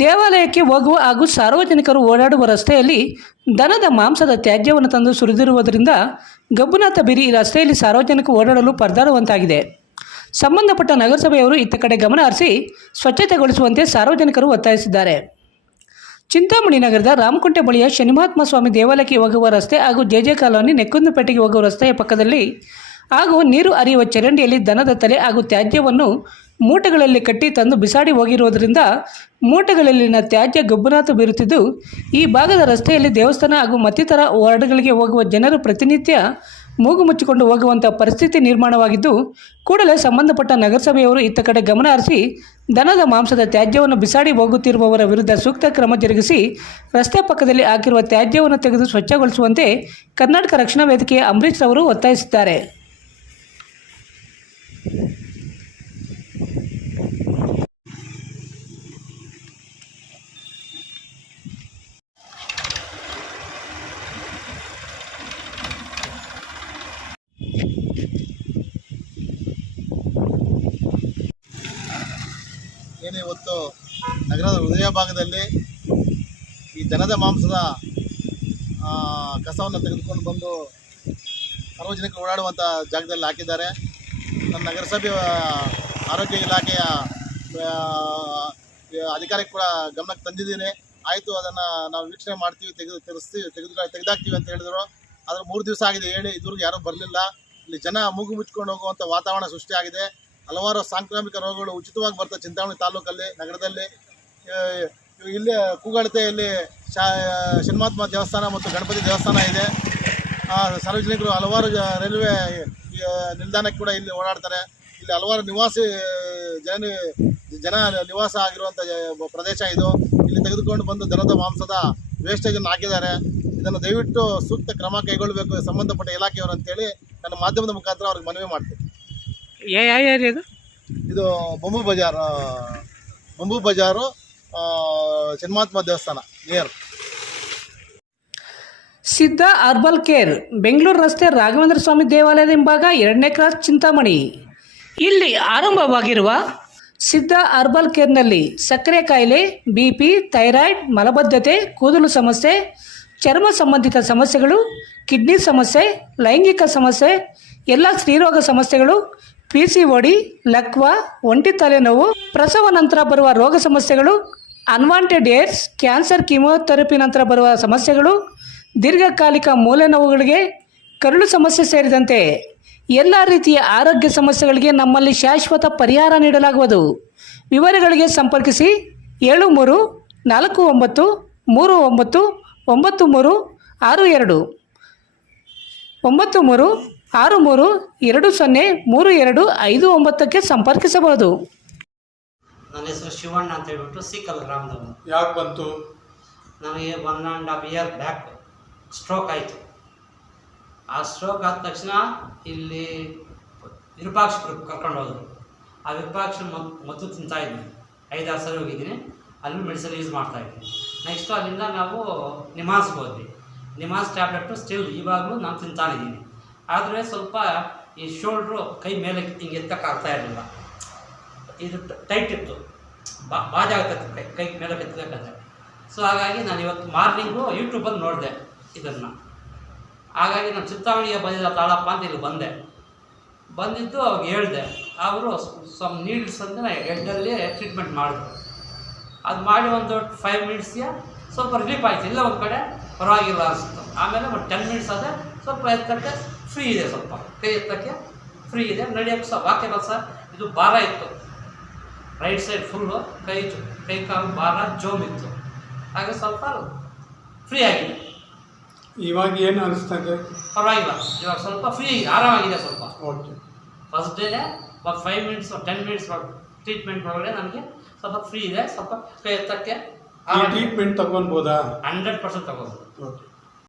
ದೇವಾಲಯಕ್ಕೆ ಹೋಗುವ ಹಾಗೂ ಸಾರ್ವಜನಿಕರು ಓಡಾಡುವ ರಸ್ತೆಯಲ್ಲಿ ದನದ ಮಾಂಸದ ತ್ಯಾಜ್ಯವನ್ನು ತಂದು ಸುರಿದಿರುವುದರಿಂದ ಗಬ್ಬುನಾಥ ಬಿರಿ ರಸ್ತೆಯಲ್ಲಿ ಸಾರ್ವಜನಿಕರು ಓಡಾಡಲು ಪರದಾಡುವಂತಾಗಿದೆ. ಸಂಬಂಧಪಟ್ಟ ನಗರಸಭೆಯವರು ಇತ್ತ ಕಡೆ ಗಮನ ಹರಿಸಿ ಸ್ವಚ್ಛತೆಗೊಳಿಸುವಂತೆ ಸಾರ್ವಜನಿಕರು ಒತ್ತಾಯಿಸಿದ್ದಾರೆ. ಚಿಂತಾಮಣಿ ನಗರದ ರಾಮಕುಂಟೆ ಬಳಿಯ ಶನಿಮಹಾತ್ಮ ಸ್ವಾಮಿ ದೇವಾಲಯಕ್ಕೆ ಹೋಗುವ ರಸ್ತೆ ಹಾಗೂ ಜೆಜೆ ಕಾಲೋನಿ ನೆಕ್ಕುಂದುಪೇಟೆಗೆ ಹೋಗುವ ರಸ್ತೆಯ ಪಕ್ಕದಲ್ಲಿ ಹಾಗೂ ನೀರು ಹರಿಯುವ ಚರಂಡಿಯಲ್ಲಿ ದನದ ತಲೆ ಹಾಗೂ ತ್ಯಾಜ್ಯವನ್ನು ಮೂಟೆಗಳಲ್ಲಿ ಕಟ್ಟಿ ತಂದು ಬಿಸಾಡಿ ಹೋಗಿರುವುದರಿಂದ ಮೂಟೆಗಳಲ್ಲಿನ ತ್ಯಾಜ್ಯ ಗಬ್ಬುನಾಥ ಬೀರುತ್ತಿದ್ದು, ಈ ಭಾಗದ ರಸ್ತೆಯಲ್ಲಿ ದೇವಸ್ಥಾನ ಹಾಗೂ ಮತ್ತಿತರ ವಾರ್ಡ್ಗಳಿಗೆ ಹೋಗುವ ಜನರು ಪ್ರತಿನಿತ್ಯ ಮೂಗು ಮುಚ್ಚಿಕೊಂಡು ಹೋಗುವಂಥ ಪರಿಸ್ಥಿತಿ ನಿರ್ಮಾಣವಾಗಿದ್ದು, ಕೂಡಲೇ ಸಂಬಂಧಪಟ್ಟ ನಗರಸಭೆಯವರು ಇತ್ತ ಕಡೆ ಗಮನ ಹರಿಸಿ ದನದ ಮಾಂಸದ ತ್ಯಾಜ್ಯವನ್ನು ಬಿಸಾಡಿ ಹೋಗುತ್ತಿರುವವರ ವಿರುದ್ಧ ಸೂಕ್ತ ಕ್ರಮ ಜರುಗಿಸಿ ರಸ್ತೆ ಪಕ್ಕದಲ್ಲಿ ಹಾಕಿರುವ ತ್ಯಾಜ್ಯವನ್ನು ತೆಗೆದು ಸ್ವಚ್ಛಗೊಳಿಸುವಂತೆ ಕರ್ನಾಟಕ ರಕ್ಷಣಾ ವೇದಿಕೆಯ ಅಂಬರೀಶ್ ಅವರು ಒತ್ತಾಯಿಸಿದ್ದಾರೆ. ಏನು ಇವತ್ತು ನಗರದ ಹೃದಯ ಭಾಗದಲ್ಲಿ ಈ ದನದ ಮಾಂಸದ ಕಸವನ್ನು ತೆಗೆದುಕೊಂಡು ಬಂದು ಸಾರ್ವಜನಿಕರು ಓಡಾಡುವಂಥ ಜಾಗದಲ್ಲಿ ಹಾಕಿದ್ದಾರೆ. ನನ್ನ ನಗರಸಭೆ ಆರೋಗ್ಯ ಇಲಾಖೆಯ ಅಧಿಕಾರಿಗೆ ಕೂಡ ಗಮನಕ್ಕೆ ತಂದಿದ್ದೀನಿ. ಆಯಿತು, ಅದನ್ನು ನಾವು ವೀಕ್ಷಣೆ ಮಾಡ್ತೀವಿ, ತೆಗೆದಾಕ್ತೀವಿ ಅಂತ ಹೇಳಿದರು. ಆದರೆ 3 ದಿವಸ ಆಗಿದೆ ಹೇಳಿ, ಇದುವರೆಗೂ ಯಾರೂ ಬರಲಿಲ್ಲ. ಇಲ್ಲಿ ಜನ ಮೂಗು ಮುಚ್ಕೊಂಡು ಹೋಗುವಂಥ ವಾತಾವರಣ ಸೃಷ್ಟಿಯಾಗಿದೆ. ಹಲವಾರು ಸಾಂಕ್ರಾಮಿಕ ರೋಗಗಳು ಉಚಿತವಾಗಿ ಬರ್ತವೆ ಚಿಂತಾಮಣಿ ತಾಲೂಕಲ್ಲಿ, ನಗರದಲ್ಲಿ. ಇಲ್ಲಿ ಕೂಗಳತೆಯಲ್ಲಿ ಶನಿಮಹಾತ್ಮ ದೇವಸ್ಥಾನ ಮತ್ತು ಗಣಪತಿ ದೇವಸ್ಥಾನ ಇದೆ. ಸಾರ್ವಜನಿಕರು ಹಲವಾರು ರೈಲ್ವೆ ನಿಲ್ದಾಣಕ್ಕೆ ಕೂಡ ಇಲ್ಲಿ ಓಡಾಡ್ತಾರೆ. ಇಲ್ಲಿ ಹಲವಾರು ಜನ ನಿವಾಸ ಆಗಿರುವಂಥ ಪ್ರದೇಶ ಇದು. ಇಲ್ಲಿ ತೆಗೆದುಕೊಂಡು ಬಂದು ದನದ ಮಾಂಸದ ವೇಸ್ಟೇಜನ್ನು ಹಾಕಿದ್ದಾರೆ. ಇದನ್ನು ದಯವಿಟ್ಟು ಸೂಕ್ತ ಕ್ರಮ ಕೈಗೊಳ್ಳಬೇಕು ಸಂಬಂಧಪಟ್ಟ ಇಲಾಖೆಯವರು ಅಂತೇಳಿ ನನ್ನ ಮಾಧ್ಯಮದ ಮುಖಾಂತರ ಅವ್ರಿಗೆ ಮನವಿ ಮಾಡ್ತೀನಿ. ಇದು ಬಂಬು ಬಜಾರು ಶನಿಮಹಾತ್ಮ ದೇವಸ್ಥಾನ ನಿಯರ್ ಸಿದ್ಧ ಹರ್ಬಲ್ ಕೇರ್, ಬೆಂಗಳೂರು ರಸ್ತೆ ರಾಘವೇಂದ್ರ ಸ್ವಾಮಿ ದೇವಾಲಯದ ಹಿಂಭಾಗ 2ನೇ ಕ್ರಾಸ್, ಚಿಂತಾಮಣಿ. ಇಲ್ಲಿ ಆರಂಭವಾಗಿರುವ ಸಿದ್ಧ ಹರ್ಬಲ್ ಕೇರ್ನಲ್ಲಿ ಸಕ್ಕರೆ ಕಾಯಿಲೆ, BP, ಥೈರಾಯ್ಡ್, ಮಲಬದ್ಧತೆ, ಕೂದಲು ಸಮಸ್ಯೆ, ಚರ್ಮ ಸಂಬಂಧಿತ ಸಮಸ್ಯೆಗಳು, ಕಿಡ್ನಿ ಸಮಸ್ಯೆ, ಲೈಂಗಿಕ ಸಮಸ್ಯೆ, ಎಲ್ಲ ಸ್ತ್ರೀರೋಗ ಸಮಸ್ಯೆಗಳು, PCOD, ಲಕ್ವಾ, ಒಂಟಿ ತಲೆನೋವು, ಪ್ರಸವ ನಂತರ ಬರುವ ರೋಗ ಸಮಸ್ಯೆಗಳು, ಅನ್ವಾಂಟೆಡ್ ಏಡ್ಸ್, ಕ್ಯಾನ್ಸರ್, ಕೀಮೋಥೆರಪಿ ನಂತರ ಬರುವ ಸಮಸ್ಯೆಗಳು, ದೀರ್ಘಕಾಲಿಕ ಮೂಲೆ ನೋವುಗಳಿಗೆ, ಕರುಳು ಸಮಸ್ಯೆ ಸೇರಿದಂತೆ ಎಲ್ಲ ರೀತಿಯ ಆರೋಗ್ಯ ಸಮಸ್ಯೆಗಳಿಗೆ ನಮ್ಮಲ್ಲಿ ಶಾಶ್ವತ ಪರಿಹಾರ ನೀಡಲಾಗುವುದು. ವಿವರಗಳಿಗೆ ಸಂಪರ್ಕಿಸಿ 7349399362 9363203259ಕ್ಕೆ ಸಂಪರ್ಕಿಸಬಹುದು. ನನ್ನ ಹೆಸರು ಶಿವಣ್ಣ ಅಂತ ಹೇಳ್ಬಿಟ್ಟು ಸಿಕಲ್ ಗ್ರಾಮದವನು. ಯಾಕೆ ಬಂತು? ನನಗೆ 1.5 ಇಯರ್ ಬ್ಯಾಕ್ ಸ್ಟ್ರೋಕ್ ಆಯಿತು. ಆ ಸ್ಟ್ರೋಕ್ ಆದ ತಕ್ಷಣ ಇಲ್ಲಿ ವಿರೂಪಾಕ್ಷಪುರಕ್ಕೆ ಕರ್ಕೊಂಡು ಹೋದರು. ಆ ವಿರೂಪಾಕ್ಷ ಮದ್ದು ತಿಂತಾಯಿದ್ದೀನಿ, 5-6 ಸಲ ಹೋಗಿದ್ದೀನಿ. ಅಲ್ಲೂ ಮೆಡಿಸಿನ್ ಯೂಸ್ ಮಾಡ್ತಾಯಿದ್ದೀನಿ. ನೆಕ್ಸ್ಟು ಅಲ್ಲಿಂದ ನಾವು ನಿಮಾನ್ಸ್ಗೆ ಹೋದ್ವಿ. ನಿಮಾನ್ಸ್ ಟ್ಯಾಬ್ಲೆಟು ಸ್ಟಿಲ್ ಇವಾಗಲೂ ನಾನು ತಿಂತಾನಿದ್ದೀನಿ. ಆದರೆ ಸ್ವಲ್ಪ ಈ ಶೋಲ್ಡ್ರು ಕೈ ಮೇಲೆ ಹಿಂಗೆ ಎತ್ತಕ್ಕಾಗ್ತಾ ಇರಲಿಲ್ಲ. ಇದು ಟೈಟ್ ಇತ್ತು, ಬಾಜಾಗ್ತೈತೆ ಕೈ ಮೇಲೆ ಎತ್ತಬೇಕಾದ್ರೆ. ಸೊ ಹಾಗಾಗಿ ನಾನು ಇವತ್ತು ಮಾರ್ನಿಂಗು ಯೂಟ್ಯೂಬಲ್ಲಿ ನೋಡಿದೆ ಇದನ್ನು. ಹಾಗಾಗಿ ನಾನು ಚಿಂತಾಮಣಿಗೆ ಬಂದಿದ್ದ ತಾಳಪ್ಪ ಅಂತ ಇಲ್ಲಿ ಬಂದಿದ್ದು ಅವಾಗ ಹೇಳಿದೆ. ಅವರು ಸ್ವಲ್ಪ ನೀಡ್ಸ್ ಅಂದರೆ ಹೆಡ್ಡಲ್ಲಿ ಟ್ರೀಟ್ಮೆಂಟ್ ಮಾಡಿದ್ರು. ಅದು ಮಾಡಿ ಒಂದು 5 ಮಿನಿಟ್ಸ್ಗೆ ಸ್ವಲ್ಪ ರಿಲೀಫ್ ಆಯಿತು. ಇಲ್ಲ ಒಂದು ಕಡೆ ಪರವಾಗಿಲ್ಲ ಅನಿಸ್ತು. ಆಮೇಲೆ ಒಂದು 10 ಮಿನಿಟ್ಸ್ ಆದರೆ ಸ್ವಲ್ಪ ಎತ್ತಕ್ಕೆ ಫ್ರೀ ಇದೆ, ಸ್ವಲ್ಪ ಕೈ ಎತ್ತಕ್ಕೆ ಫ್ರೀ ಇದೆ, ನಡೆಯೋಕ್ಕೆ ಸಹ ವಾಕ್ಯಬಲ್ ಸರ್. ಇದು ಭಾರ ಇತ್ತು, ರೈಟ್ ಸೈಡ್ ಫುಲ್ಲು ಕೈ ಕಾಲು ಭಾರ ಜೋಮ್ ಇತ್ತು. ಹಾಗೆ ಸ್ವಲ್ಪ ಫ್ರೀ ಆಗಿದೆ. ಇವಾಗ ಏನು ಅನಿಸ್ತದೆ? ಪರವಾಗಿಲ್ಲ, ಇವಾಗ ಸ್ವಲ್ಪ ಫ್ರೀ ಆರಾಮಾಗಿದೆ. ಸ್ವಲ್ಪ ಓಕೆ. ಫಸ್ಟ್ ಡೇನೇ 5 ಮಿನಿಟ್ಸ್ 10 ಮಿನಿಟ್ಸ್ ಟ್ರೀಟ್ಮೆಂಟ್ ಒಳಗಡೆ ನನಗೆ ಸ್ವಲ್ಪ ಫ್ರೀ ಇದೆ. ಸ್ವಲ್ಪ ಕೈ ಎತ್ತಕ್ಕೆ ಟ್ರೀಟ್ಮೆಂಟ್ ತಗೊಳ್ಬೋದಾ? 100% ತಗೋಬೋದು. ಓಕೆ.